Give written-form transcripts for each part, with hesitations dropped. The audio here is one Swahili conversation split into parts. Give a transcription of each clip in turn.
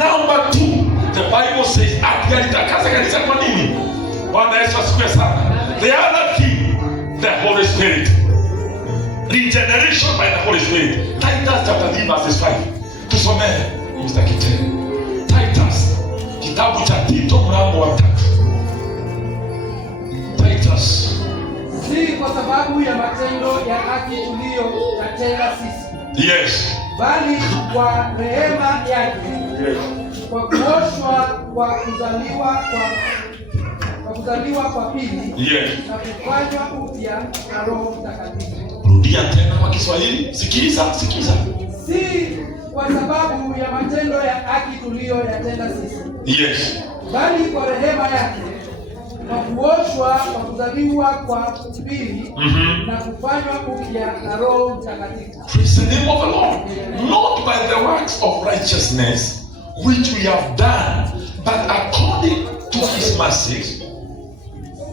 Number 2, the Bible says alitakasa kanisa kwa nini? Bwana Yesu asifiwe sana. The other thing, the Holy Spirit. Regeneration by the Holy Spirit. Titus chapter 3 verses 5. Tusomee Mr. Kitee. Titus, kitabu cha Tito mlango wa 3. Titus. Si kwa sababu ya matendo ya haki tuliyoyatenda sisi. Yes. Bali kwa rehema yake. Yes. Kwa kuoshwa kwa kuzaliwa kwa pili. Yes. Na kufanywa upya na Roho Mtakatifu. Rudia tena kwa Kiswahili. Sikiliza. Si kwa sababu ya matendo ya haki tuliyoyatenda sisi. Yes. Bali kwa rehema yake. Kwa kuoshwa kwa kuzaliwa kwa pili. Na kufanywa upya na Roho Mtakatifu. Praise the name of the Lord. Not by the works of righteousness which we have done, but according to his mercy,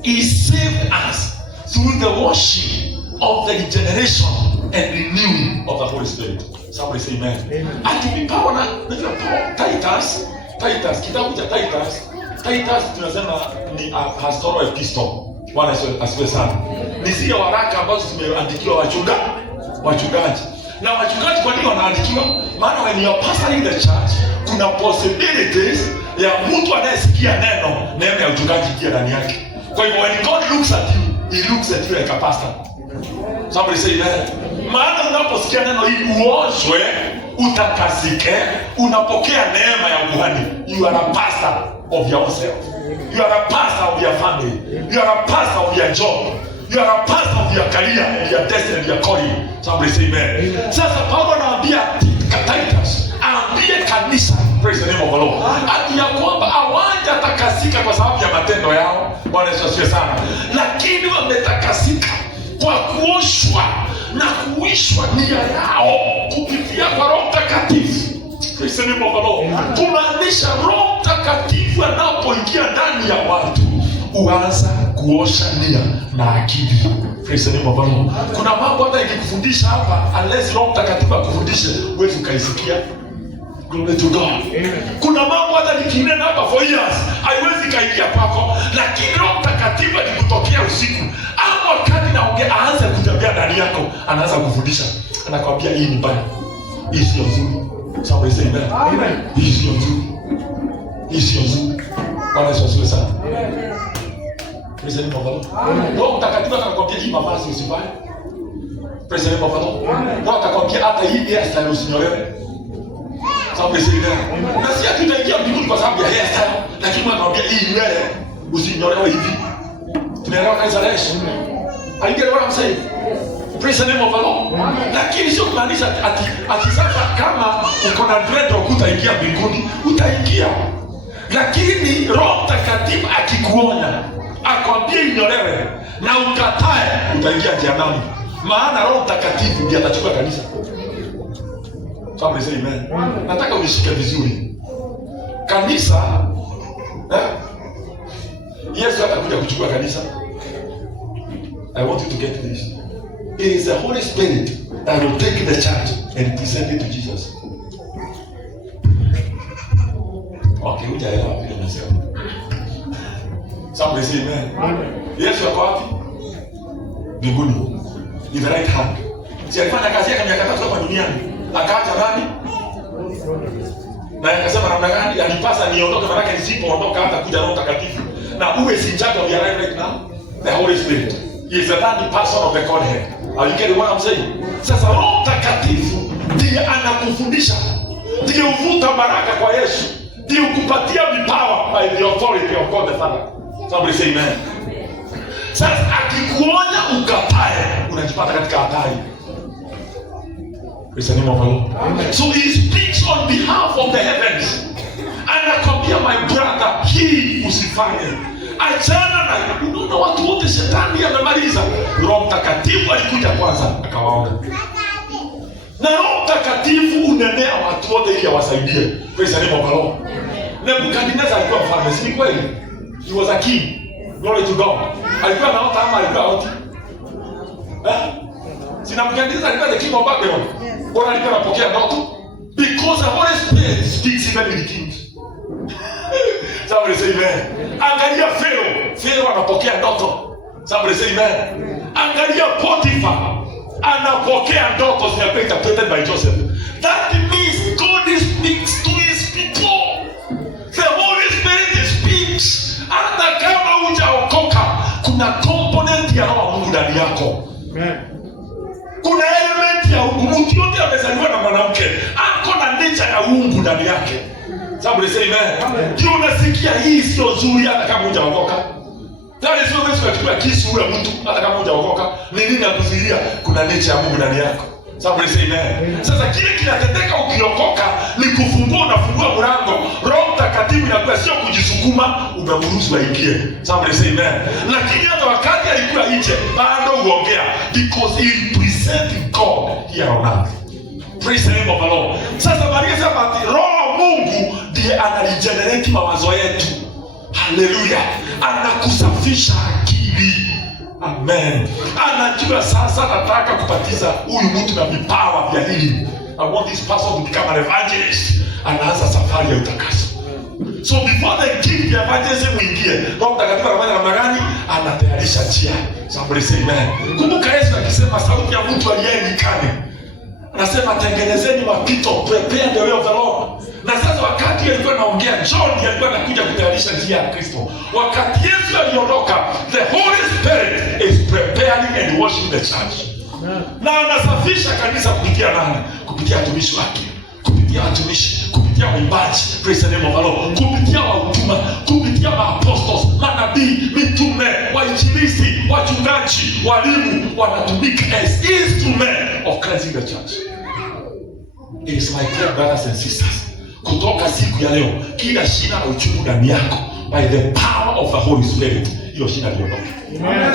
he saved us through the washing of the regeneration and renewing of the Holy Spirit. Somebody say amen. Atumipawa na Titus, kitabu cha Titus tunasema ni a pastoral epistle. Bwana asifiwe sana. Ni zile waraka ambazo zimeandikiwa wachungaji. Na wachungaji kwa nini wanaandikiwa? Maana when you are pastoring the church, kuna possibilities ya mtu anayesikia neno ya uchungaji kia ndani yake. Kwa hivyo when God looks at you, he looks at you like a pastor. Somebody say amen. Maana unaposikia neno hili uoshwe, utakasike, unapokea neema ya ukuhani. You are a pastor of yourself. You are a pastor of your family. You are a pastor of your job. You are a pastor of your career, your destiny, your calling. Somebody say amen. Sasa Paulo anaambia Titus, aambie kanisa, praise the name of the Lord, ati ya kwamba hawajatakasika kwa sababu ya matendo yao. Bwana Yesu asifiwe sana. Lakini wametakasika kwa kuoshwa na kuishwa nia yao kupitia kwa Roho Mtakatifu. Praise the name of the Lord. Kumaanisha Roho Mtakatifu anapoingia ndani ya watu uanza kuosha nia na akili. Praise the name of the Lord. Kuna mambo hata ikikufundisha hapa, unless Roho Mtakatifu akufundishe, wewe ukaisikia. Glory to God. Amen. Kuna mambo hata nikinena hapa for years haiwezi kaingia kwako, lakini Roho Mtakatifu akikutokea usiku au wakati naongea aanze kutembea ndani yako, anaanza kufundisha. Anakuambia hii ni mbaya. Hii sio nzuri. Somebody say amen. Hii sio nzuri. Hii sio nzuri. Bwana Yesu asifiwe sana. Amen. Praise the name of the Lord. Roho Mtakatifu atakwambia hii mavazi usivae. Praise the name of the Lord. Roho atakwambia hata hii hairstyle usinyolewe. Somebody say amen. Na si tutaingia mbinguni kwa sababu ya hairstyle, lakini anakwambia hii nywele usinyolewe hivi. Tunaelewa kanisa leo. Are you getting what I'm saying? Praise the name of the Lord. Lakini sio kumaanisha ati sasa kama uko na dread utaingia mbinguni, utaingia. Lakini Roho Mtakatifu akikuonya, akwambie inyolewe na ukatae, utaingia jehanamu. Maana Roho Mtakatifu ndiye atachukua kanisa. Somebody say amen. Nataka unishike vizuri. Kanisa Yesu atakuja kuchukua kanisa. I want you to get this. It is the Holy Spirit that will take the church and present it to Jesus. Okay, hujaelewa vile nasema. Somebody say amen. Yesu yuko wapi? Mbinguni. In the right hand. Si alifanya kazi yake miaka 3 hapa duniani. Akaacha nani? Na akasema namna gani? Alipasa niondoke, maana nisipoondoka hata kuja Roho Mtakatifu. Na uwe si charge of your life right now. The Holy Spirit. He is the third person of the Godhead. Are you getting what I'm saying? Sasa Roho Mtakatifu ndiye anakufundisha. Ndiye uvuta baraka kwa Yesu. Ndiye ukupatia vipawa by the authority of God the Father. Somebody say amen. Sasa akikuonya ukatae, unajipata katika hatari. Praise the name of the Lord. So he speaks on behalf of the heavens. Anakwambia my brother, hii usifanye. Achana na unaona watu wote shetani amemaliza. Roho Mtakatifu alikuja kwanza akawaona. Na Roho Mtakatifu unenea watu wote ili awasaidie. Praise the name of the Lord. Nebukadnezar alikuwa mfalme, si kweli? He was a king. Glory to God. Alikuwa anaota ama alikuwa oti? Sina Nebukadnezar alikuwa the king of Babylon. Bora alikuwa anapokea ndoto. Because the Holy Spirit speaks even with kings. Somebody say amen. Angalia Pharaoh anapokea ndoto. Somebody say amen. Angalia Potiphar anapokea ndoto zinakuwa interpreted by Joseph. That means God speaks to his people. The Holy Spirit speaks. Hata kama hujaokoka, kuna component ya roho Mungu ndani yako. Kuna element ya Mungu. Mtu yote amezaliwa na mwanamke, ako na nature ya Mungu ndani yake. Somebody say amen. Ndio unasikia hii sio nzuri hata kama hujaokoka. That is why tunachukua kisu ule mtu hata kama hujaokoka. Ni nini nakufikiria? Kuna nature ya Mungu ndani yako. Somebody say amen. Sasa kile kinatendeka ukiokoka ni kufungua, unafungua mlango. Roho Mtakatifu inakuwa sio kujisukuma, umemruhusu aingie. Somebody say amen. Lakini hata wakati alikuwa nje bado uongea because he represented God here on earth. Praise the name of the Lord. Sasa Maria sema ati Roho Mungu ndiye anaregenerate mawazo yetu. Haleluya. Anakusafisha akili. Amen. Anajua sasa nataka kupatiza huyu mtu na vipawa vya hili. I want this person to become an evangelist. Anaanza safari ya utakaso. So before the gift ya evangelism mwingie, Roho Mtakatifu anafanya namna gani? Anatayarisha njia. Somebody say amen. Kumbuka Yesu akisema sauti ya mtu aliyenikane. Anasema tengenezeni mapito, prepare the way of the Lord. Na sasa wakati alikuwa anaongea, John alikuwa anakuja kutayarisha njia ya Kristo. Wakati Yesu aliondoka, the Holy Spirit is preparing and washing the church. Na anasafisha kanisa kupitia nani? Kupitia watumishi wake, kupitia watumishi, kupitia waimbaji, praise the name of the Lord, kupitia wahuduma, kupitia maapostles, manabii, mitume, wainjilisti, wachungaji, walimu, wanatumika as instruments of cleansing the church. It is my prayer, brothers and sisters, kutoka siku ya leo, kila shida na uchungu ndani yako, by the power of the Holy Spirit, hiyo shida liondoka.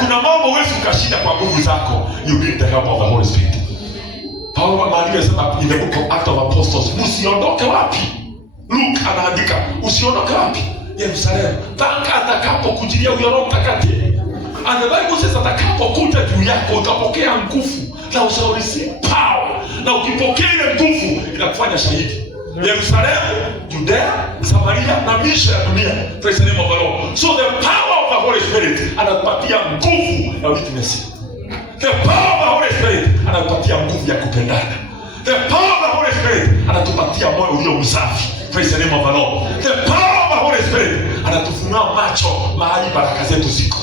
Kuna mambo huwezi ukashinda kwa nguvu zako, you need the help of the Holy Spirit. Paulo anasema in the book of Acts of Apostles, usiondoke wapi? Luke anaandika, usiondoke wapi? Yerusalemu, mpaka atakapokujilia huyo Roho Mtakatifu. And the Bible says atakapokuja juu yako utapokea nguvu na ushauri power. Na ukipokea ile nguvu inakufanya shahidi. Yerusalemu, Judea, Samaria na misha ya dunia. Praise the name of the Lord. So the power of the Holy Spirit anatupatia nguvu ya witness. The power of the Holy Spirit anatupatia nguvu ya kupendana. The power of the Holy Spirit anatupatia moyo ulio msafi. Praise the name of the Lord. The power of the Holy Spirit anatufunua macho mahali baraka zetu ziko.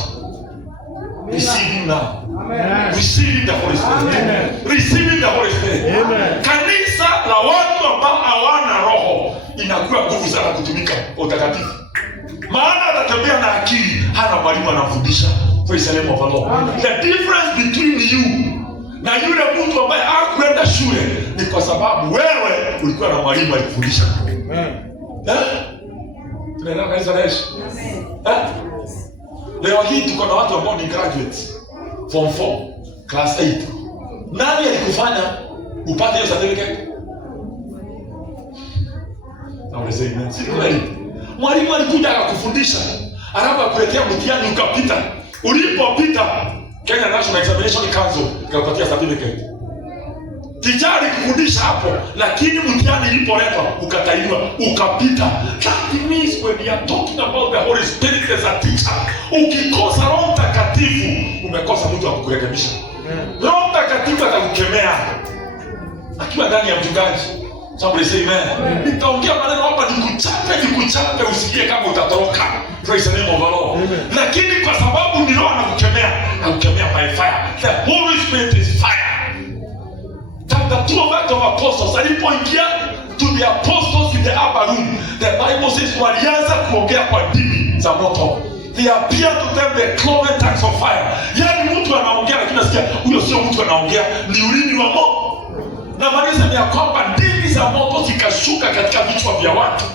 Receiving now. Amen. Receiving the Holy Spirit. Amen. Receiving the Holy Spirit. Amen. Kanisa la watu ambao hawana roho inakuwa nguvu sana kutumika kwa utakatifu. Maana atatembea na akili, hana mwalimu anamfundisha. Praise the name of the Lord. Amen. The difference between you na yule mtu ambaye hakuenda shule ni kwa sababu wewe ulikuwa na mwalimu alikufundisha. Amen. Tunaenda kanisa la Yesu. Leo hii tuko na watu ambao ni graduates form 4, class 8. Nani alikufanya upate hiyo certificate? Amen. Si kweli. Mwalimu alikuja akakufundisha, alafu akuletea mtihani ukapita. Ulipopita, Kenya National Examination Council ikakupatia certificate. Tijari kufundisha hapo, lakini mtihani ilipoletwa ukataiwa, ukapita. That means when we are talking about the Holy Spirit as a teacher, ukikosa Roho Mtakatifu, umekosa mtu wa kukurekebisha. Roho Mtakatifu atakukemea akiwa ndani ya mchungaji. Somebody say amen. Nitaongea maneno hapa nikuchape usikie kama utatoroka. Praise the name of the Lord. Lakini kwa sababu ni Roho anakukemea by fire. The Holy Spirit is fire. Chapter 2 of Acts of Apostles, alipoingia to the apostles in the upper room, the Bible says walianza kuongea kwa dini za moto. They appear to them the cloven tongues of fire. Yaani mtu anaongea lakini nasikia huyo sio mtu anaongea, ni ulimi wa moto. Na maana ya kwamba ndimi za moto zikashuka katika vichwa vya watu.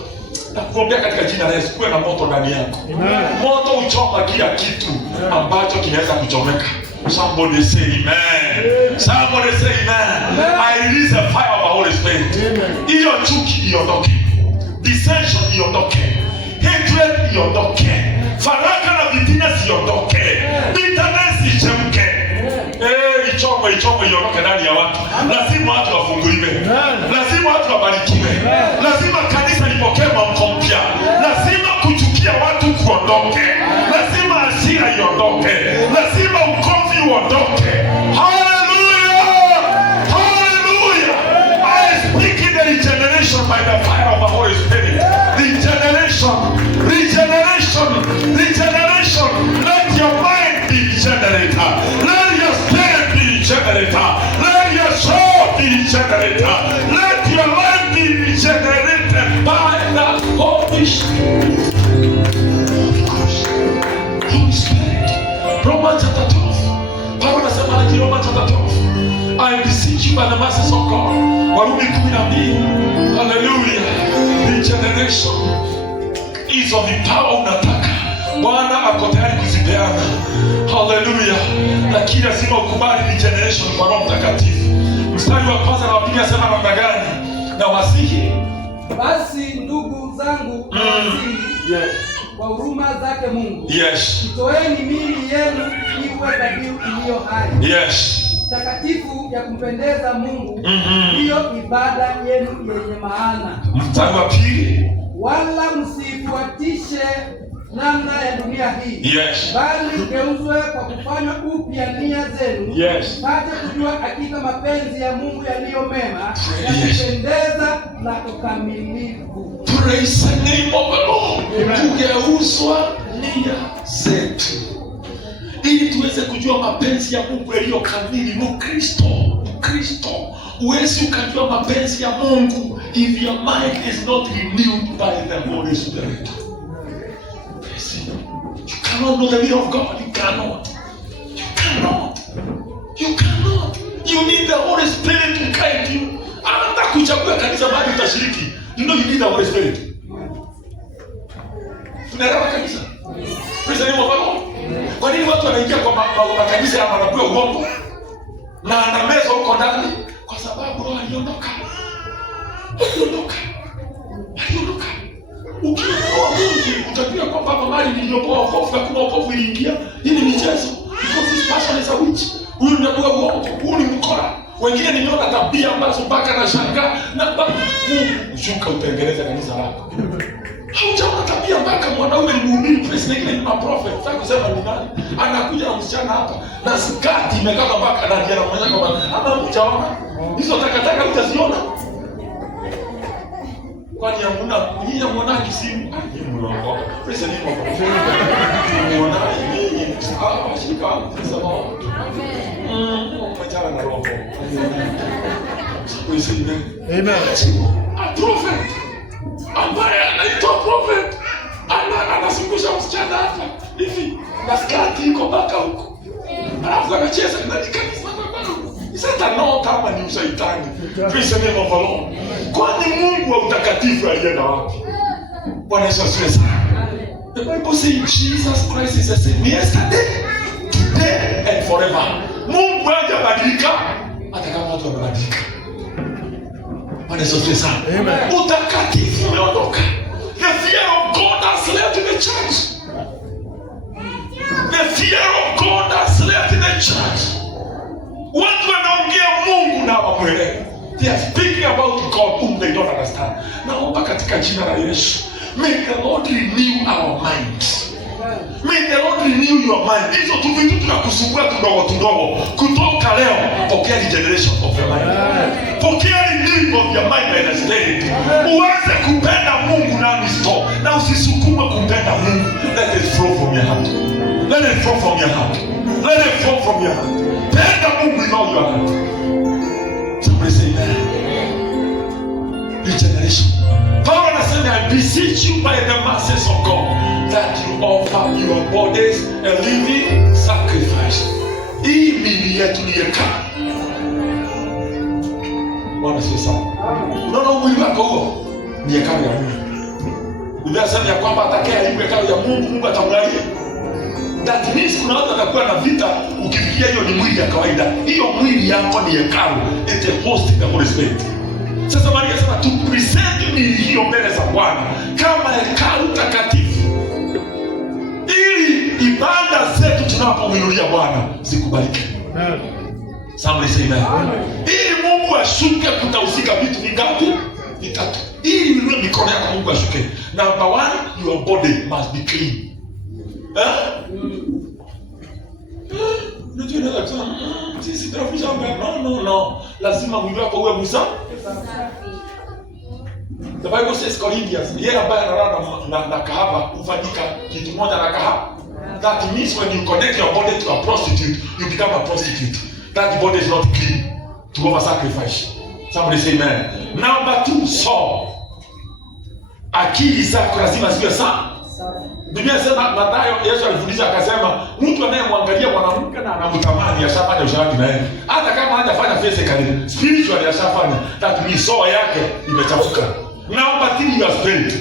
Na kuombea katika jina la Yesu kuwe na moto ndani yako. Moto uchoma kila kitu ambacho kinaweza kuchomeka. Somebody say amen. Somebody say amen. I release the fire of the Holy Spirit. Hiyo chuki iondoke. Dissension iondoke. Hatred iondoke. Faraka na vitina siondoke. Bitterness ichemke. Ichomwe imechomwa iondoke ndani ya watu. Lazima watu wafunguliwe, lazima watu wabarikiwe, lazima kanisa lipokee mwamko mpya, lazima kuchukia watu kuondoke, lazima hasira iondoke, lazima ukovi uondoke. Hallelujah, hallelujah. I speak in the regeneration by the fire of the Holy Spirit. Regeneration, regeneration, regeneration. Let your mind be regenerated. Let your spirit be regenerated. Let your soul be regenerated. Let your life be regenerated by the Holy Spirit. Holy Spirit. Romans chapter 12. Paulo anasema katika Romans chapter 12. I beseech you by the mercies of God. Warumi 12. Hallelujah. Regeneration. Hizo vipawa unataka, Bwana ako tayari kuzipeana. Hallelujah. Lakini lazima ukubali regeneration kwa Roho Mtakatifu. Mstari wa kwanza na wa pili anasema namna gani? Na wasihi, basi ndugu zangu, kwa huruma zake Mungu, toeni miili yenu iwe dhabihu iliyo hai, takatifu ya kumpendeza Mungu, hiyo ibada yenu yenye maana. Mstari wa pili, wala msifuatishe namna ya dunia hii, bali geuzwe kwa kufanywa upya nia zenu, pate kujua hakika mapenzi ya Mungu yaliyo mema, ya kupendeza na ukamilifu. Praise the name of the Lord. Kugeuzwa nia zetu ili tuweze kujua mapenzi ya Mungu yaliyo kamili. Mkristo, huwezi ukajua mapenzi ya Mungu if your mind is not renewed by the Holy Spirit. You cannot know the will of God. You cannot. You need the Holy Spirit to guide you. Anaanza kuchagua kanisa mahali utashiriki. You know you need the Holy Spirit. Tunaelewa kanisa? Praise the name of the Lord. Kwa nini watu wanaingia kwa makanisa ya manabii uongo na anameza huko ndani? Kwa sababu roho aliondoka. Ukiokoa Mungu utajua kwamba mali niliyopoa wokovu na kuna wokovu iliingia. Hii ni michezo. Because this person is a witch. Huyu ni mwana uongo, huyu ni mkora. Wengine nimeona tabia ambazo mpaka na shangaa na Mungu ushuka utengeneze kanisa lako. Haujaona tabia mpaka mwanaume ni mhubiri pesa nyingine ni maprofet. Sasa kusema ni nani? Anakuja na msichana hapa na skati imekata mpaka na jana mmoja kwa ama mjaona. Hizo takataka hutaziona. Kwani hamna nyinyi mwana kisimu? Ni mrongo. Pesa ni mrongo. Mwana ni shika sawa. Machana na roho. Amen. A prophet. Ambaye anaitwa prophet. Anazungusha msichana hapa. Hivi na skati iko mpaka huko. Alafu anacheza na kanisa baba. Sasa no kama ni mshaitani. Praise the name of the Lord. Kwani Mungu wa utakatifu alienda wapi? Bwana Yesu asifiwe sana. The Bible says Jesus Christ is the same yesterday, today and forever. Mungu hajabadilika hata kama watu wamebadilika. Bwana Yesu asifiwe sana. Utakatifu umeondoka. The fear of God has left in the church. The fear of God has left in the church. Watu wanaongea Mungu na wamuelewe. They are speaking about God whom they don't understand. Naomba katika jina la Yesu, may the Lord renew our minds. May the Lord renew your mind. Hizo tu vitu tunakusumbua tudogo. Kutoka leo, pokea regeneration of your mind. Pokea renewing of your mind by the Spirit. Uanze kupenda Mungu na misto. Na usisukume kupenda Mungu. Let it flow from your heart. Let it flow from your heart. Let it flow from your heart. Penda Mungu with all your heart. Somebody say amen. Regeneration. Paul anasema, I beseech you by the mercies of God that you offer your bodies a living sacrifice. Hii miili yetu ni hekalu. Bwana asifiwe sana. Unaona mwili wako huo ni hekalu ya Mungu. Biblia inasema ya kwamba atakaye hekalu ya Mungu, Mungu atamlalia. That means kuna watu watakuwa na vita ukifikia hiyo ni mwili ya kawaida. Hiyo mwili yako ni hekalu. It's a host in the Holy Spirit. Sasa Maria anasema tu present miili hiyo mbele za Bwana kama hekalu takatifu. Ili ibada zetu tunapomwinulia Bwana zikubalike. Somebody say amen. Ili Mungu ashuke kutahusika vitu vingapi? Vitatu. Ili uinue mikono yako Mungu ashuke. Number 1, your body must be clean. Unajua ndio kusema sisi tunafisha no. Lazima mwili wako uwe msafi. The Bible says Corinthians, yeye ambaye analala na kahaba hufanyika kitu moja na kahaba. That means when you connect your body to a prostitute, you become a prostitute. That body is not clean to over sacrifice. Somebody say amen. Number 2, so akili zako lazima ziwe sawa. Biblia inasema Mathayo, Yesu alifundisha akasema mtu anayemwangalia mwanamke na anamtamani ashafanya usharati na yeye. Hata kama hajafanya physically, spiritually ashafanya. That means soul yake imechafuka. Number 3, your spirit.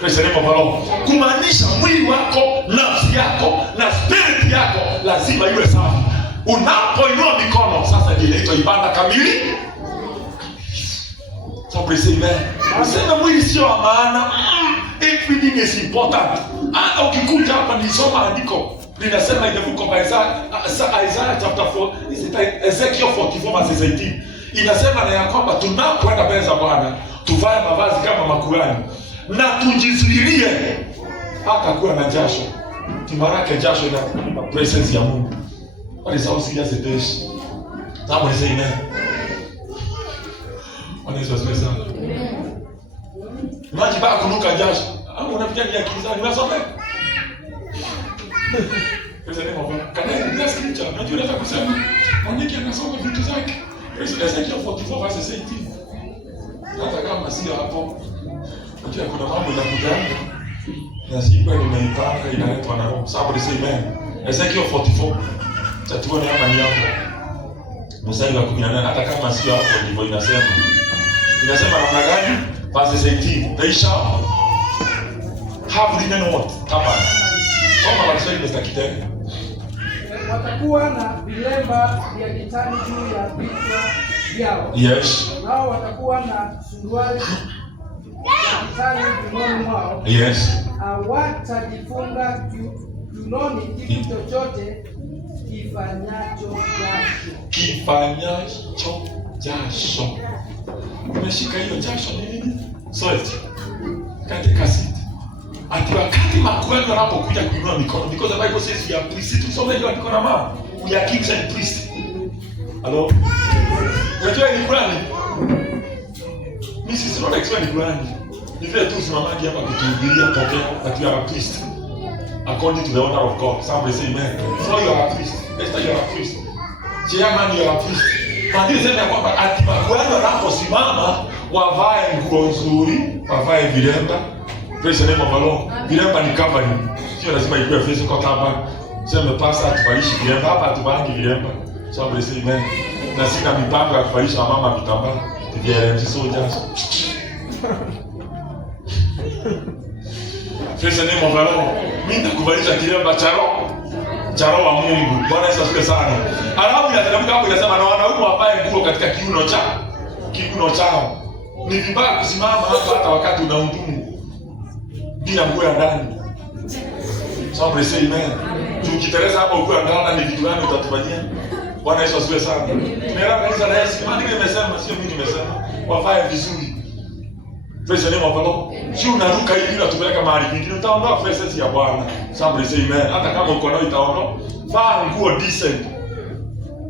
Praise the name of the Lord. Kumaanisha mwili wako, nafsi yako na spirit yako lazima iwe safi. Unapoinua mikono sasa ndio inaitwa ibada kamili. Somebody say amen. Useme mwili sio wa maana. Everything is important. Hata ukikuja hapa nisoma andiko linasema in the book of Isaiah chapter 4, is it Ezekiel 44 verse 18. Inasema na ya kwamba tunapoenda mbele za Bwana tuvae mavazi kama makuhani na tujizuilie hata kuwa na jasho. Timarake jasho ina presence ya Mungu. What is how serious it is? Somebody say amen. What is your special? Maji baa kunuka jasho. Au unapiga ni akili zako. Unasoma? Praise the name of God. Kana ile scripture, unajua unaweza kusema mwaniki anasoma vitu zake. Praise Ezekiel 44 verse 18. Hata kama sio hapo. Unajua kuna mambo yanakujanga. Na siku nimeipanga inaletwa na Roho. Somebody say amen. Ezekiel 44. Tatuone hapa ni hapo. Mstari wa 18 hata kama sio hapo ndivyo inasema. Inasema namna gani? Verse 18. They shall have linen what? Taban. Soma Kiswahili Mr. Kitenge. Watakuwa na vilemba vya kitani juu ya vichwa vyao. Yes. Nao watakuwa na suruali za kitani viunoni mwao. Yes. Hawatajifunga kiunoni kitu chochote kifanyacho jasho. Kifanyacho jasho. Umeshika hiyo jasho ni nini? Sweat. Katika sita. Ati wakati makuhani wanapokuja kuinua mikono, because the Bible says we are priests. Tusome hiyo andiko na mama. We are kings and priests. Hello? Unajua ni Qurani? Mimi sisi not explain Qurani. Ni vile tu simamaji hapa kutuhubiria pokea that you are a priest. According to the order of God. Somebody say amen. So you are a priest. Esther, you are a priest. Chairman, you are a priest. Maandiko sema kwamba ati makuhani wanaposimama wavae nguo nzuri, wavae vilemba. Praise the name of the Lord. Vilemba ni covering. Sio lazima ikuwe physical covering. Sema pastor atuvalishi vilemba, hapa atuvangi vilemba. Somebody say amen. Na sina mipango ya kuvalisha mama vitambaa vya MC soldiers. Praise the name of the Lord. Mimi nakuvalisha kilemba cha roho wa Mungu. Bwana Yesu asifiwe sana. Alafu inateremka hapo inasema na wanaume wapae nguo katika kiuno chao. Ni vibaya kusimama hata wakati unahudumu bila nguo ya ndani. Somebody say amen. Tukitereza hapo ukiwa ndani ni vitu gani utatufanyia? Bwana Yesu asifiwe sana. Tunaelewa kanisa la Yesu. Maandiko yamesema, sio mimi nimesema. Wafae vizuri. Praise the name of the Lord. Si unaruka hivi na tupeleka mahali pengine utaondoa presence ya Bwana. Somebody say amen. Hata kama uko nayo itaondoa. Vaa nguo decent.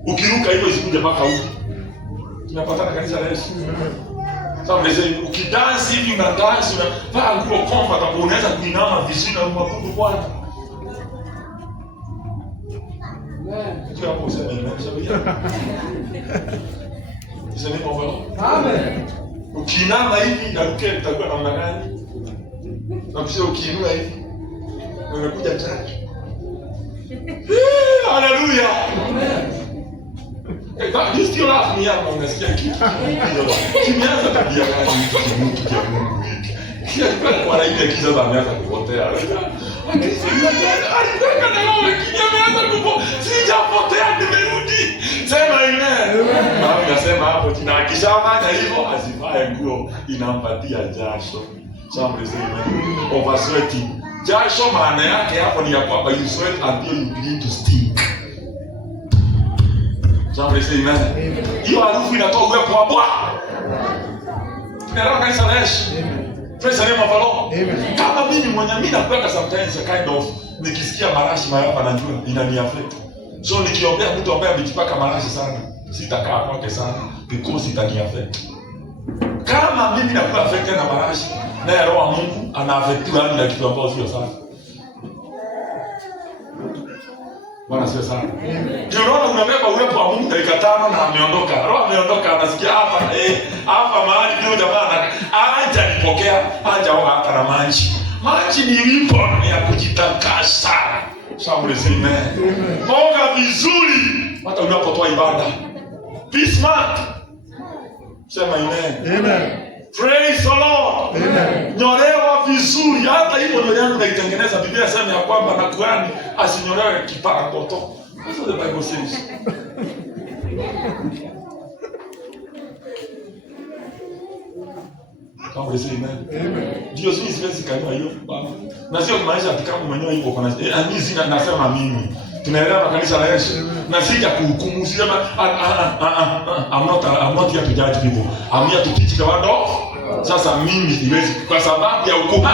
Ukiruka hivyo isikuje mpaka huko. Tunapatana kanisa la Yesu. Somebody say ukidance hivi na dance unavaa nguo comfortable unaweza kuinama vizuri na kumwabudu Bwana. Ndio hapo useme amen. Is the name of the Lord. Amen. Ukiinama hivi na rukia itakuwa namna gani? Na kisha ukiinua hivi unakuja church. Hallelujah. Amen. This still laugh me hapa unasikia kitu. Kimeanza tabia gani kitu cha Mungu hiki. Kia kwa ile kiza za miaka kupotea. Alitaka na wewe kimeanza kupotea. Sijapotea nimerudi. Sema amen. Na unasema hapo tena akishafanya hivyo asivae nguo inampatia jasho. Somebody say amen. Over sweating. Jasho maana yake hapo ni ya kwamba you sweat until you begin to stink. Somebody say amen. Hiyo harufu inatoa uwepo wa Bwana. Tunaelewa kanisa la Yesu. Praise the name of the Lord. Amen. Kama mimi mwenye mimi nakuwa sometimes a kind of nikisikia marashi hapa najua inaniaffect. So nikiombea mtu ambaye amejipaka marashi sana, sitakaa kwake sana because itaniaffect. Kama mimi nakuwa affected na marashi, na roho wa Mungu ana-affectiwa na kitu ambacho sio sawa. Bwana sio sana. Ndio unaona unabeba uwepo wa Mungu dakika 5 na ameondoka. Roho ameondoka, anasikia hapa mahali ndio jamaa acha nipokea, acha hata na maji. Maji ni wimbo ya kujitakasa. Somebody say amen. Oga vizuri hata unapotoa ibada. Be smart. Sema amen. Amen. Praise the Lord. Amen. Nyolewa vizuri. Hata hivyo ndio yangu naitengeneza. Biblia sema ya kwamba na kuhani asinyolewe kipara koto. That's what the Bible says. Kama sisi amen. Ndio sisi siwezi kanywa hiyo baba. Na sio kumaanisha ati kama mwenyewe yuko kwa nasi. Nasema mimi. Tunaelewa kanisa la Yesu. Na sija kuhukumu sema I'm not here to judge people. I'm here to teach the word of. Sasa mimi siwezi kwa sababu ya hukumu.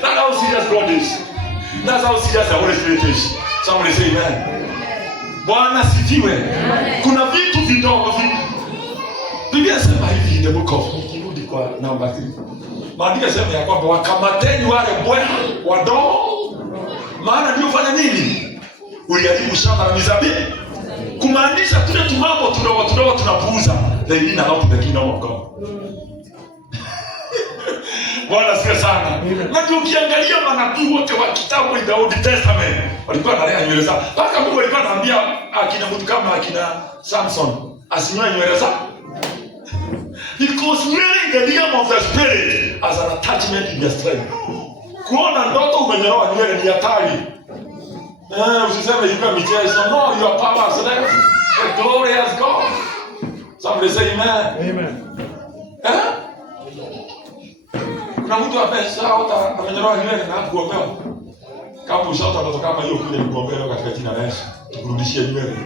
That's how serious God is. That's how serious the Holy Spirit is. Somebody say amen. Bwana sifiwe. Kuna vitu vidogo vipi. Biblia sema hivi in the book of nikirudi kwa number 3. Maandiko sema ya kwamba wakamateni wale bwana wadogo. Maana ndio fanya nini? Uliharibu shamba la mizabibu. Kumaanisha tule tumambo tudogo tunapuuza. They mean a lot in the kingdom of God. Bwana sikia sana. Na ndio ukiangalia manabii wote wa kitabu cha Old Testament walikuwa wanalea nywele zao. Mpaka Mungu alikuwa anaambia akina mtu kama akina Samson asinyoe nywele zake. Because wearing the realm of the spirit as an attachment in your strength. Kuona ndoto umenyoa nywele ni hatari. Usiseme yuko michezo. No, your power is there. The glory has gone. Somebody say amen. Amen. Kuna mtu ameshaota amenyoa nywele na kuombewa. Kama ushaota ndoto kama hiyo kule kuombewa katika jina la Yesu. Tukurudishie nywele.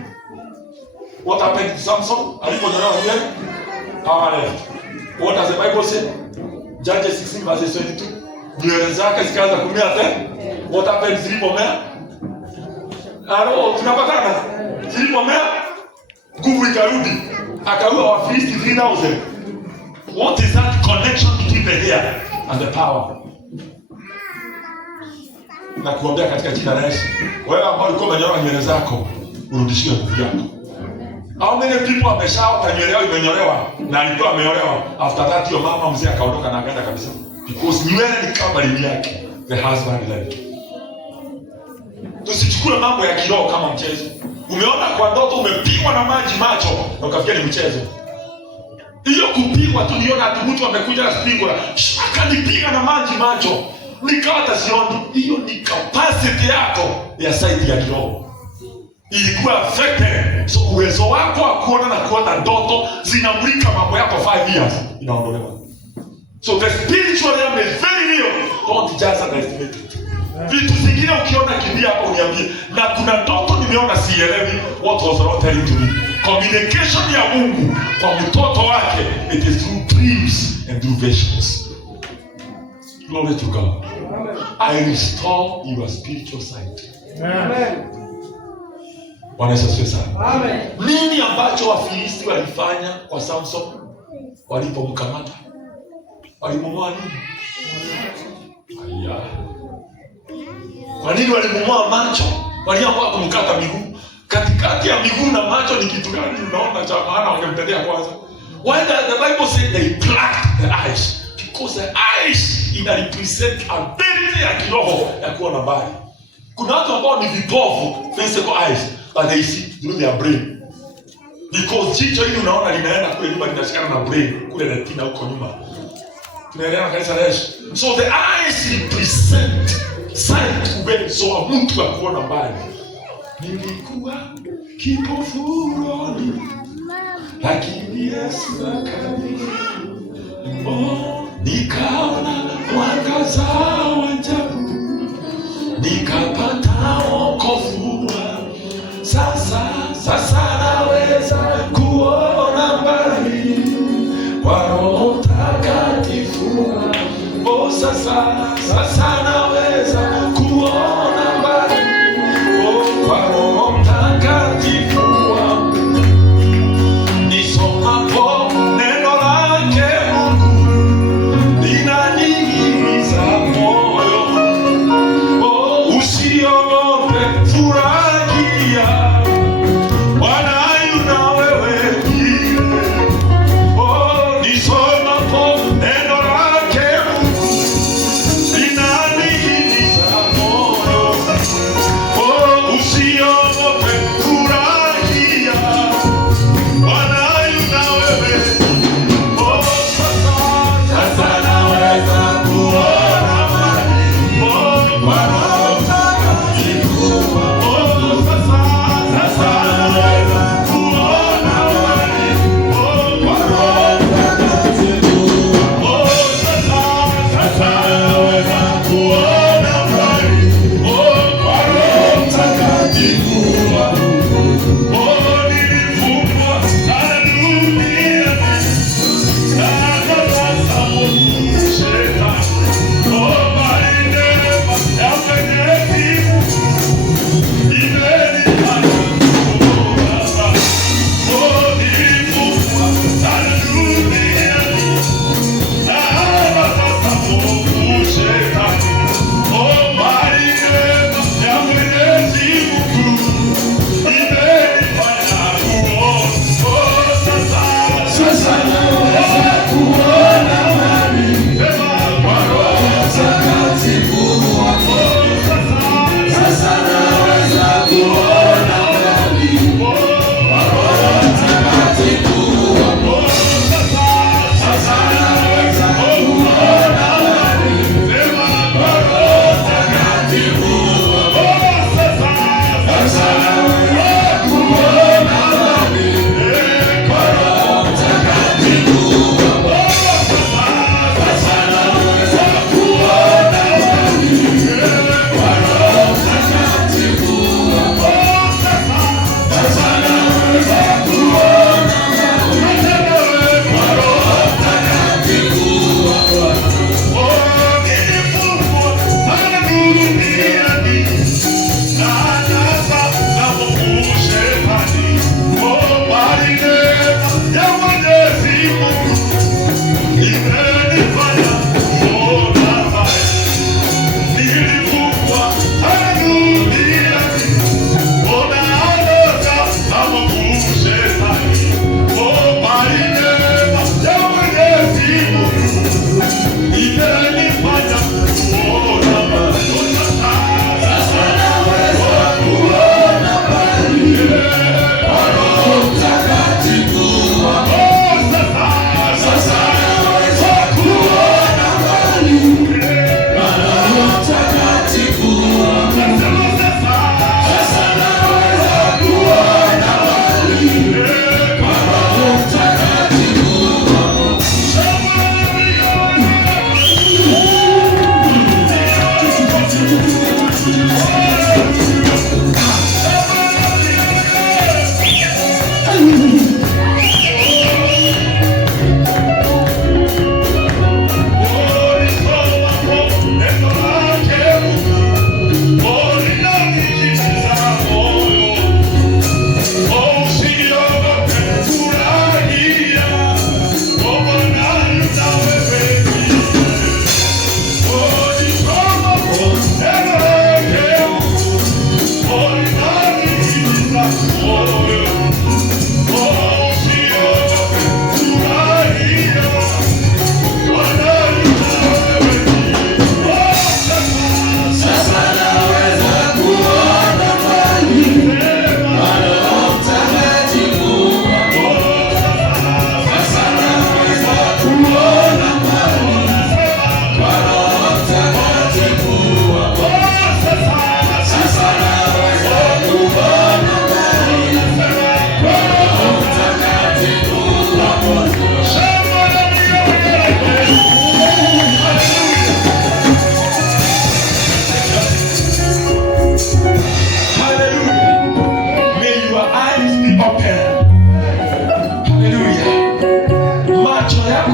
What happened to Samson? Aliponyoa nywele? Power left. What does the Bible say? Judges 16 verse 22. Nywele zake zikaanza kumea tena. What happened zilipomea? Tunapatana. Zilipomea nguvu ikarudi. Akaua Wafilisti 3000. What is that connection between the hair and the power? Na kuombea katika jina la Yesu. Wewe ambao ulikuwa umenyolewa nywele zako, urudishie nguvu yako. How many people wameshaota nywele yao imenyolewa na alikuwa ameolewa, after that hiyo mama mzee akaondoka na akaenda kabisa. Because nywele ni covering yake, the husband life. Tusichukue mambo ya kiroho kama mchezo. Umeona kwa ndoto umepigwa na maji macho na ukafikia ni mchezo. Hiyo kupigwa tu niona ati mtu amekuja asipigwa, akanipiga na maji macho. Nikawata sioni. Hiyo ni capacity yako ya side ya kiroho. Ilikuwa affected. So uwezo wako wa kuona na kuona ndoto zinamulika mambo yako 5 years inaondolewa. So the spiritual realm is very real. Don't just underestimate it. Vitu zingine ukiona kimbia hapo uniambie. Na kuna ndoto nimeona sielewi. What was God telling to me? Communication ya Mungu kwa mtoto wake, it is through dreams and through visions. Glory to God. I restore your spiritual sight. Amen. Bwana Yesu asifiwe sana. Amen. Nini ambacho Wafilisti walifanya kwa Samson walipomkamata? Walimuua nini? Aya. Kwa nini walimuua macho? Waliamua kumkata miguu. Katikati ya miguu na macho ni kitu gani unaona cha maana wangemtendea kwanza? Why does the Bible say they plucked the eyes? Because the eyes ina represent ability ya kiroho ya kuona mbali. Kuna watu ambao ni vipofu, physical eyes, but they see through their brain. Because jicho hili unaona linaenda kule nyuma linashikana na brain, kule retina huko nyuma. Tunaelewa kanisa la Yesu. So the eyes represent sight, uwezo wa mtu wa kuona mbali. Nilikuwa kipofu rohoni, lakini Yesu akaniona. Nikaona mwangaza wa ajabu, nikapanda kwa Roho Mtakatifu. Oh, sasa naweza kuona mbali. Oh, kwa Roho Mtakatifu wangu. Nisomapo neno lake Mungu linanihimiza moyo. Oh, usiogope, furahia, Bwana yu na wewe pia. Oh, nisomapo neno lake Mungu linanihimiza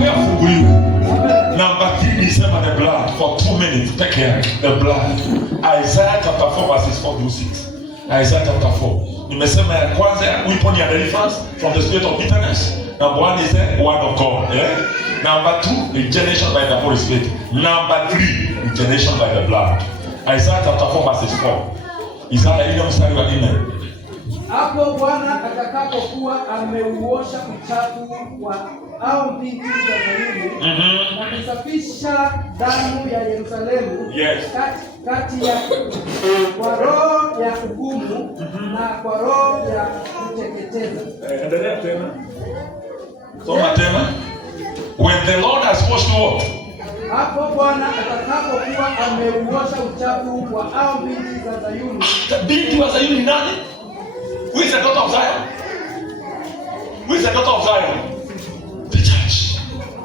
Afungue afunguliwe. Number 3 nisema the blood for 2 minutes. Take care. The blood. Isaiah chapter 4 verses 4 to 6. Isaiah chapter 4. Nimesema ya kwanza weapon ya deliverance from the spirit of bitterness. Number 1 is the word of God. Yeah? Number 2, regeneration by the Holy Spirit. Number 3, regeneration by the blood. Isaiah chapter 4 verses 4. Isaiah ile mstari wa 4. Hapo Bwana atakapokuwa ameuosha uchafu wa hao binti za Sayuni na kusafisha damu ya Yerusalemu kati ya kwa roho ya hukumu na kwa roho ya kuteketeza. Endelea tena. Soma tena. When the Lord has washed what? Hapo Bwana atakapokuwa ameuosha uchafu wa hao binti za Sayuni. Binti wa Sayuni nani? Who is the daughter of Zion? Who is the daughter of Zion? The church.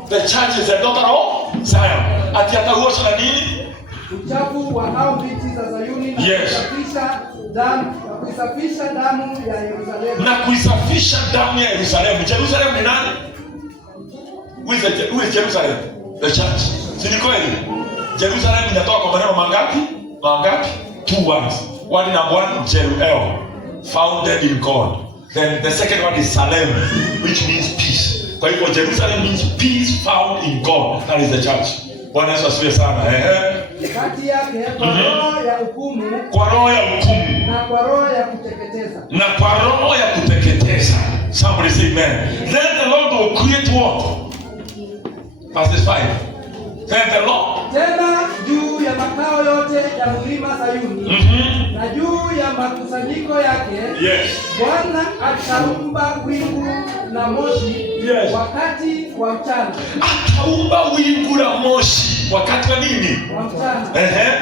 The church is the daughter of Zion. Ati atauosha na nini? Uchafu wa hao binti za Sayuni na kuisafisha damu ya Yerusalemu. Na kuisafisha damu ya Yerusalemu. Jerusalem ni nani? Who is Jerusalem? The church. Si ni kweli? Jerusalem inatoka kwa maneno mangapi? Mangapi? 2 words. Word number 1, Jeruel. Founded in God. Then the second one is Salem, which means peace. Kwa hivyo Jerusalem means peace found in God. That is the church. Bwana Yesu asifiwe sana. Kati yake kwa roho ya hukumu. Kwa roho ya hukumu. Na kwa roho ya kuteketeza. Na kwa roho ya kuteketeza. Somebody say amen. Then the Lord will create what? Verse 5. Then the Lord. Tena juu ya makao yote ya mlima Sayuni na juu ya makusanyiko yake, Bwana ataumba wingu na moshi wakati wa mchana. Ataumba wingu na moshi wakati wa nini? Wa mchana.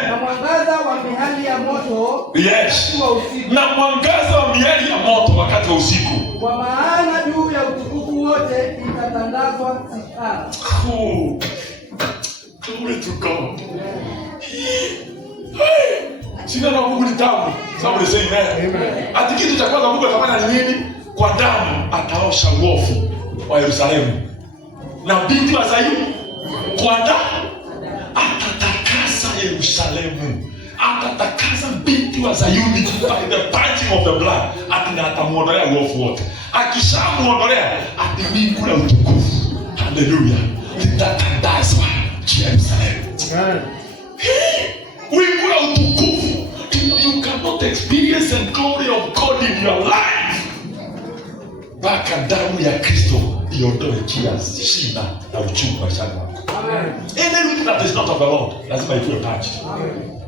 Na mwangaza wa mihali ya moto wakati wa usiku. Na mwangaza wa mihali ya moto wakati wa usiku. Kwa maana juu ya utukufu wote itatandazwa sitara. Glory to God. Sina na Mungu ni damu. Somebody say amen. Ati kitu cha kwanza Mungu atafanya ni nini? Kwa damu ataosha uovu wa Yerusalemu. Na binti wa Sayuni kwa damu atatakasa Yerusalemu. Atatakasa binti wa Sayuni by the purging of the blood. Atamuondolea uovu wote. Akishamuondolea atawingu la utukufu. Hallelujah. Litatandazwa Jerusalem. Wingu la utukufu. You cannot experience the glory of God in your life mpaka damu ya Kristo iondoe kila shida na uchungu maishani mwako. Anything that is not of the Lord lazima iwe purged.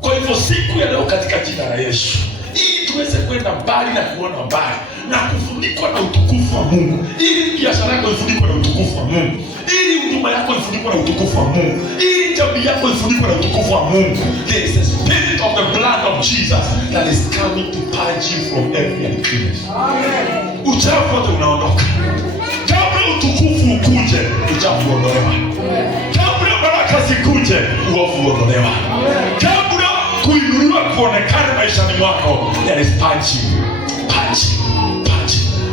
Kwa hivyo siku ya leo katika jina la Yesu, ili tuweze kwenda mbali na kuona mbali na kufunikwa na utukufu wa Mungu, ili biashara yako ifunikwe na utukufu wa Mungu, ili huduma yako ifunikwe na utukufu wa Mungu, ili jamii yako ifunikwe na utukufu wa Mungu. There is a spirit of the blood of Jesus that is coming to purge you from every uncleanness. Uchafu wote unaondoka. Kabla utukufu ukuje, uchafu uondolewa. Kabla baraka zikuje, uovu uondolewa. Kabla kuinuliwa kuonekana maishani mwako, there is purging.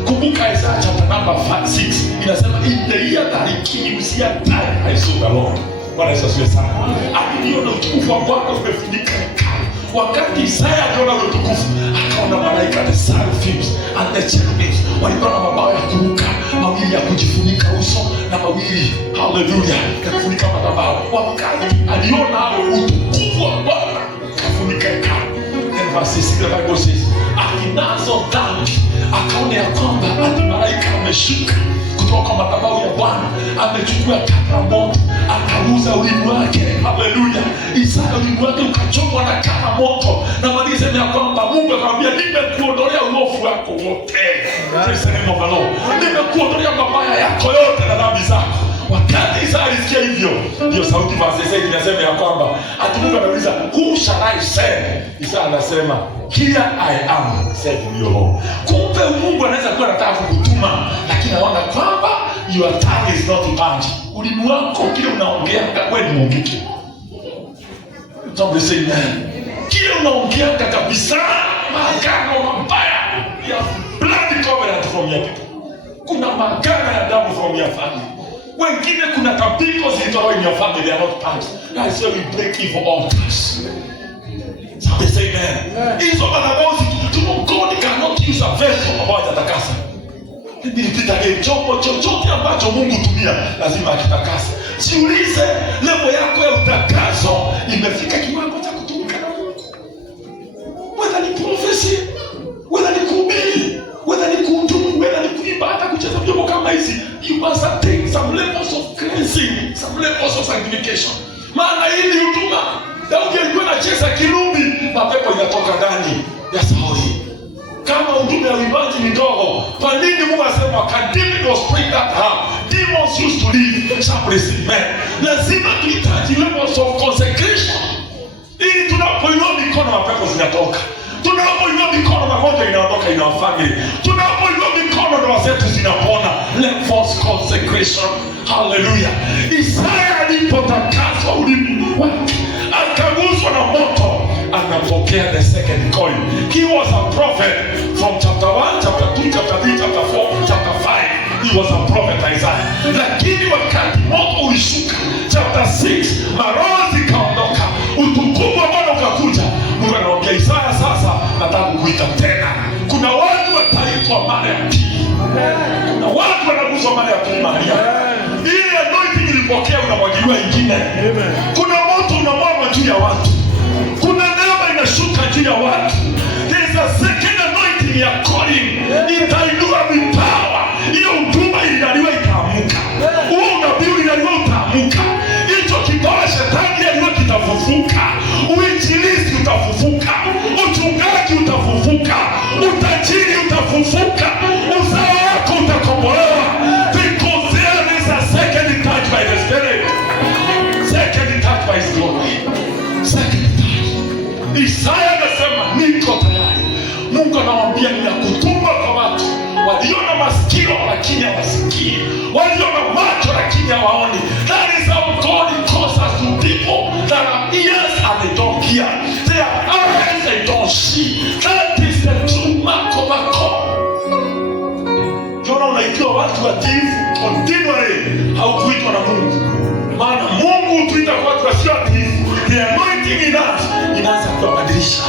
Kumbuka Isaiah chapter number 6 inasema, in the year that the king Uzziah died, I saw the Lord. Bwana Yesu asifiwe sana. Aliona utukufu wa Bwana umefunika hekalu. Wakati Isaiah aliona utukufu, akaona malaika the seraphims and the cherubims walikuwa na mabawa ya kuruka, mawili ya kujifunika uso na mawili, haleluya, ya kufunika madhabahu. Wakati aliona utukufu wa Bwana kafunika hekalu. And verse 6 the Bible says, akinazo dhambi akaona ya kwamba ati malaika ameshuka kutoka kwa madhabahu ya Bwana, amechukua kama moto akauza ulimi wake. Haleluya. Isaya ulimi wake ukachomwa na kama moto, na Maria sema ya kwamba Mungu akamwambia, nimekuondolea uovu wako wote. Praise the name of the Lord. Nimekuondolea mabaya yako yote na dhambi zako. Wakati Isaya alisikia hivyo, ndio sauti verse 8 inasema ya kwamba ati Mungu anauliza, who shall I send? Isaya anasema, here I am, said your Lord. Kumbe Mungu anaweza kuwa anataka kukutuma, lakini anaona kwamba your tongue is not purged. Ulimi wako kile unaongea wewe ni mwongeke. Somebody say amen. Kile unaongea kabisa maagano mabaya ya blood covenant from your people. Kuna maagano ya damu from your family. Wengine kuna tabiko zilitolewa in your family, they are not part. I say we break evil altars. Somebody say amen. Hizo madhabahu God cannot use a vessel ambayo hajatakasa. Chombo chochote ambacho Mungu tumia lazima akitakase. Jiulize, level yako ya utakaso imefika kiwango cha kutumika na Mungu? Whether ni prophecy, whether ni kuhubiri, whether ni kuhudumu, whether ni kuimba, hata kucheza vyombo kama hizi, you must attain some levels of cleansing, some levels of sanctification. Maana hili huduma, Daudi alikuwa anacheza kirumbi, mapepo inatoka ndani ya Sauli. Kama huduma ya uimbaji ni ndogo, kwa nini Mungu asema can David was praying that demons used to live? Somebody say amen. Lazima tuhitaji levels of consecration, ili tunapoinua mikono mapepo zinatoka. Tunapoinua mikono magonjwa inaondoka in our family. Tunapoinua mikono ndoa zetu zinapona. Levels consecration. Hallelujah. Isaya alipotakaswa ulimi wake, akaguswa na moto, anapokea the second calling. He was a prophet from chapter 1, chapter 2, chapter 3, chapter 4, chapter 5. He was a prophet Isaiah. Lakini wakati moto ulishuka, chapter 6, maroho zikaondoka, utukufu wa Bwana ukakuja. Mungu anamwambia Isaya, sasa nataka kukuita tena. Kuna watu wataitwa mara ya pili. Kuna watu wanaguswa mara ya pili mahali hapa. Ile anointing ilipokea unamwagiliwa ingine. Kuna moto unamwagwa juu ya watu. Kuna neema inashuka juu ya watu. There is a second anointing ya calling. Itainua vipawa. Hiyo huduma inaliwa itaamuka. Huo unabii inaliwa utaamuka. Hicho kipawa shetani yaliwa kitafufuka. Uinjilisti utafufuka. Uchungaji utafufuka. Utajiri utafufuka. Uzao wako utakombolewa. Because there is a second touch by the Spirit. Second touch by His glory. Second touch. Isaya anasema niko tayari. Mungu anamwambia ninakutuma kwa watu walio na masikio lakini hawasikii, walio na macho lakini hawaoni. That is how God calls us to people that have ears and they don't hear. They have eyes they don't see. That is the true mark of a call. Jona unaitwa watu watiifu continually, haukuitwa na Mungu. Maana Mungu hutuita kwa watu wasio watiifu. The anointing in us inaanza kuwabadilisha.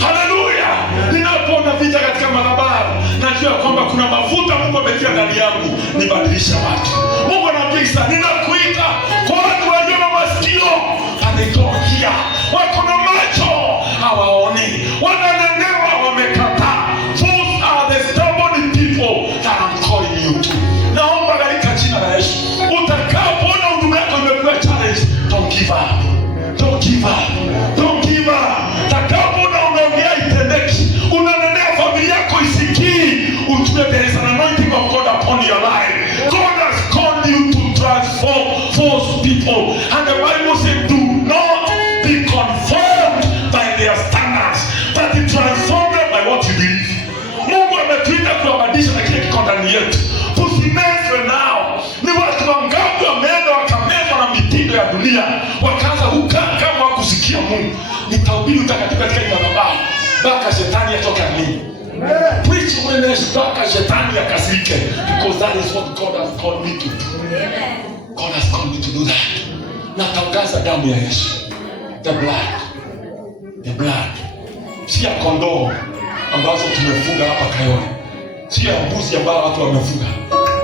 Hallelujah. Ninapoona vita katika madhabahu, najua kwamba kuna mafuta Mungu ametia ndani yangu nibadilisha watu. Mungu anapisa, ninakuita kwa watu walio na masikio and they don't hear. Wako na macho hawaoni. Wananenewa wamekataa. Those are the stubborn people that I'm calling you to. Naomba katika jina la Yesu, utakapoona huduma yako imekuwa challenge, don't give up. Don't give up. Don't give up. Takapoona unaongea itendeki, unanenea familia yako isikii, ujue there is an anointing of God upon your life. God has called you to transform those people. And the Bible says, do not be conformed by their standards, but transform them by what you believe. Mungu ametuita kuwabadilisha na kile kiko ndani yetu. Tusimezwe nao. Ni watu wangapi wameenda wakamezwa na mitindo ya dunia, wakaanza kukaa kama wakusikia Mungu. Nitahubiri utakatifu katika madhabahu mpaka shetani atoke mimi. Preach awareness mpaka shetani akasirike, because that is what God has called me to do. God has called me to do that. Natangaza damu ya Yesu. The blood. The blood. Si ya kondoo ambazo tumefuga hapa Kayole. Si ya mbuzi ambao watu wamefuga.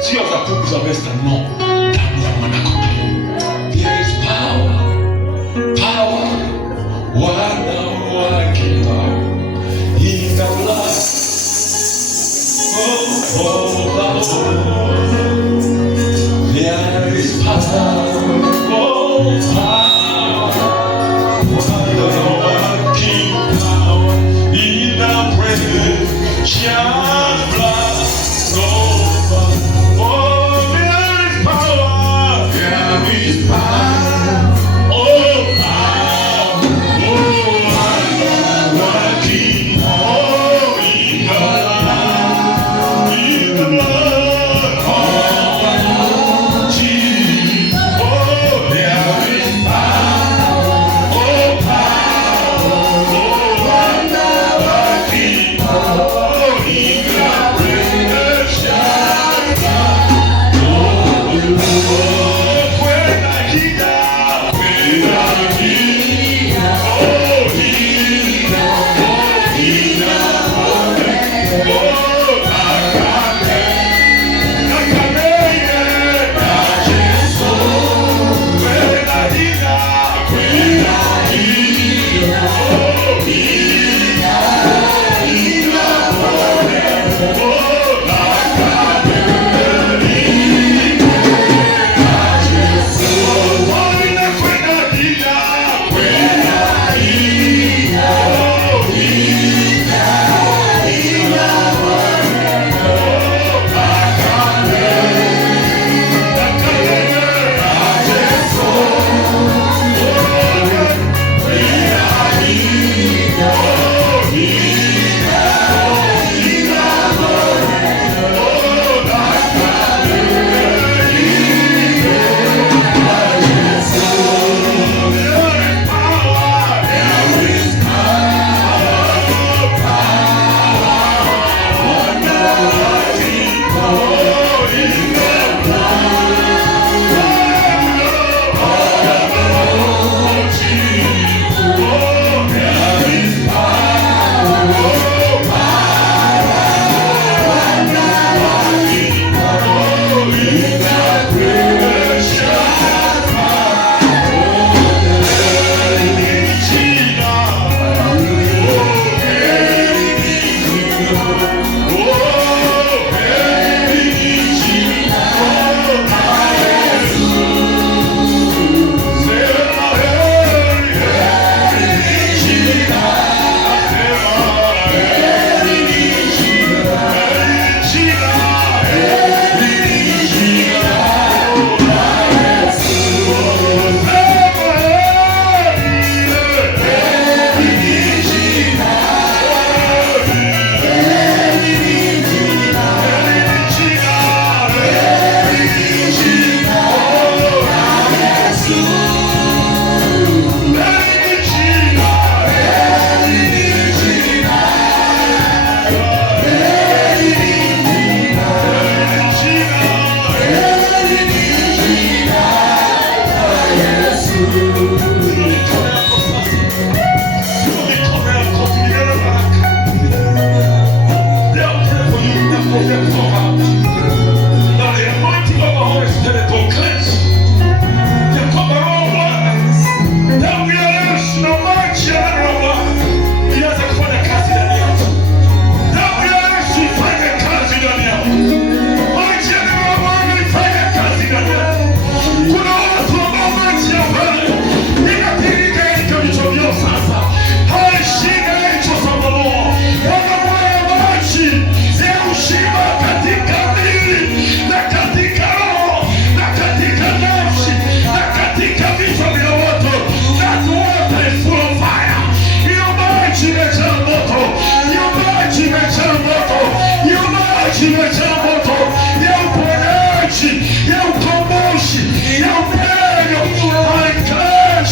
Si ya zakubu za Western, no. Damu ya mwanakondoo. There is power. Power. Wanawake power. In the blood. There is power.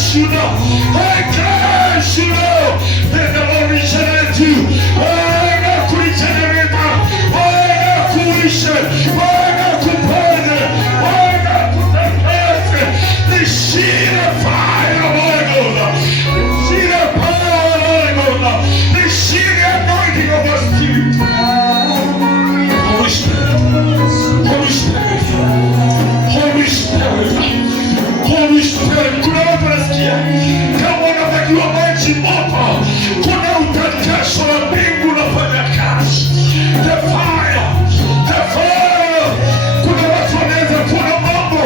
curse you now. I curse you now. Then the Lord regenerate you. Bwana kuregenerate. Bwana kuisha. Bwana kupone. Bwana kutakase. Receive the fire of Holy Ghost. Receive the power of Holy Ghost. Receive the anointing of the Spirit. Holy Spirit. Holy Spirit. Holy Spirit. Holy Spirit. Kuna watu nasikia kama wanatakiwa maji moto. Kuna utakaso wa mbingu unafanya kazi. The fire. The fire. Kuna watu wanaweza kuona mambo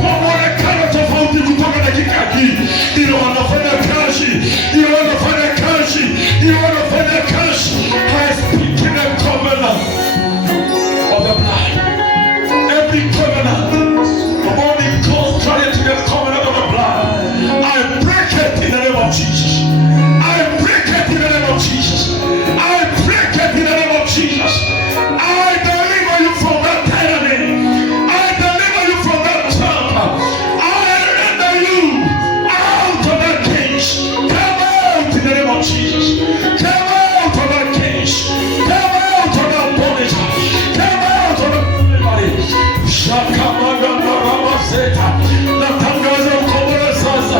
kwa mwonekano tofauti kutoka dakika hii. Ndio wanafanya kazi. Ndio wanafanya kazi. Ndio wanafanya kazi. I speak in the covenant of the blood. Every covenant. The Holy Ghost trying to get covenant of the blood. I break it in the name of Jesus. I break it in the name of Jesus. I break it in the name of Jesus. I deliver you from that enemy. I deliver you from that trap. I render you out of that cage. Come out in the name of Jesus. Come out of that cage. Come out of that bondage. Come out of that body. Shakamanda Rabaseta. Natangaza ukombozi sasa.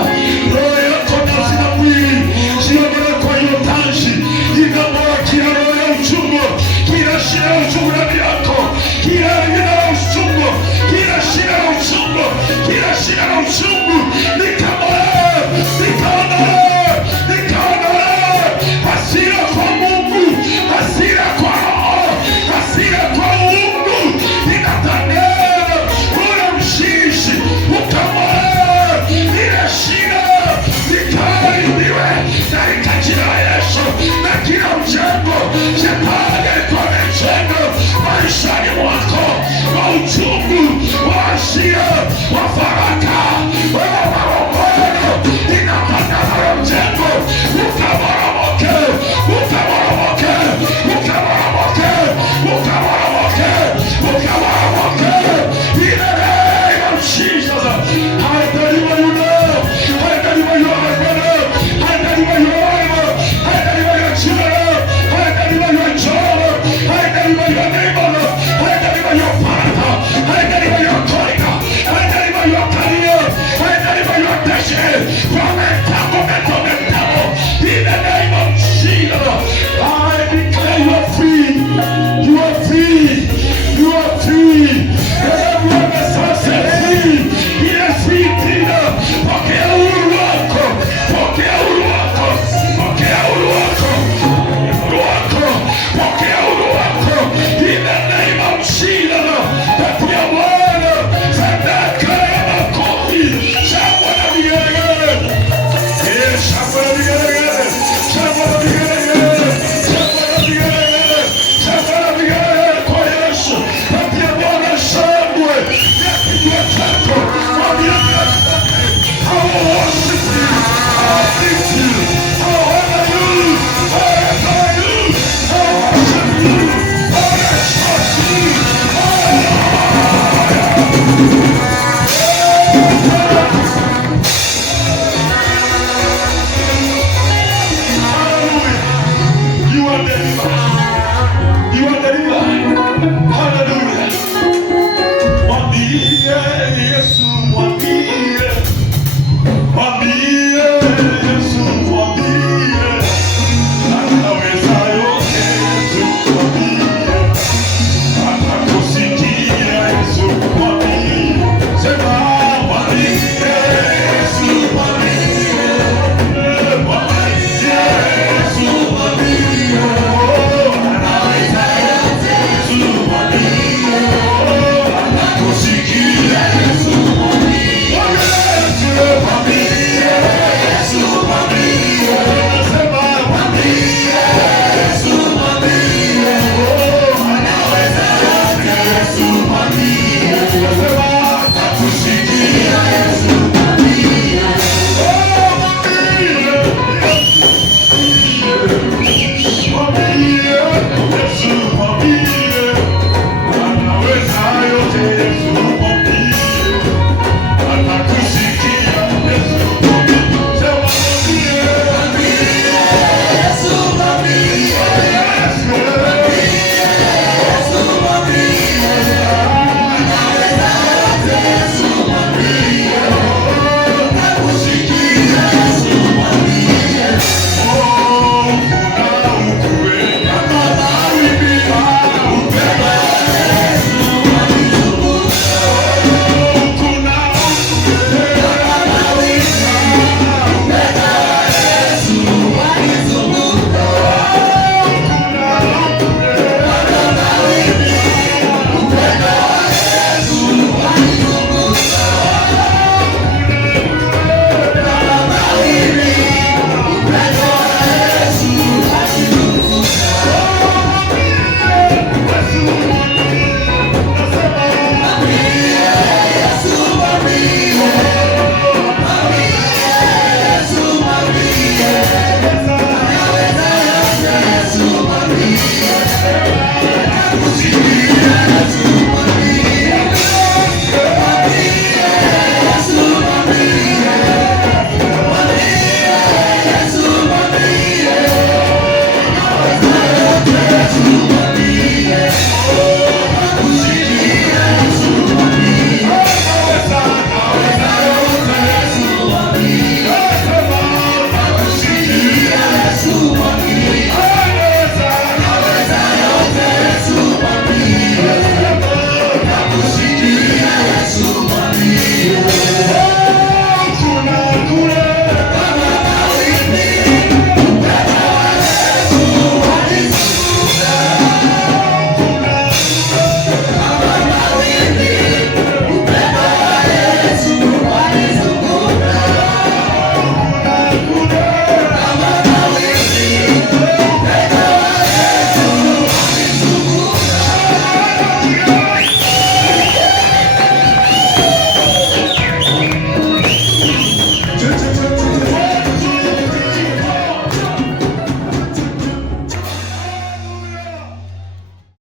Roho yako nafsi na mwili ziombe kwa hiyo tanshi. Inamwona kila roho ya uchungu, kila shida ya uchungu ndani yako, kila aina ya uchungu, kila shida ya uchungu, kila shida ya uchungu. Nikaondoe, nikaondoe, nikaondoe. Hasira kwa Mungu, hasira kwa roho, hasira kwa Mungu. Ninatangaza ule mshishi ukamoe ile shida likaribiwe katika jina la Yesu, na kila mjengo shetani alikuwa amejenga maishani mwako wa uchungu, wa hasira, wa faraka, wa marombano, ninatangaza ule mjengo ukaboromoke, ukaboromoke, ukaboromoke, ukaboromoke, ukaboromoke. In the name of Jesus, I deliver you now. I deliver you, my brother. I deliver you, I deliver your children. I deliver your job. I deliver your neighbor. I deliver your partner. I deliver your colleague. I deliver your career. I deliver your destiny from the devil. In the name of Jesus, I declare you are free. You are free. You are free. Everyone is set free. Yes, free Peter. Pokea uhuru wako. Pokea uhuru wako. Pokea uhuru wako. Uhuru wako. Pokea uhuru wako. In the name of Jesus. Pokea Bwana. Sadaka ya makofi. Shangwe na vigelegele. Shangwe na vigelegele. Shangwe na vigelegele. Shangwe na vigelegele. Shangwe na vigelegele kwa Yesu. Pokea Bwana shangwe. Kichwa chako. Mwambie I will worship you. I will lift you. I will honor you. I will adore you. I will worship you. I will exalt you. Hallelujah.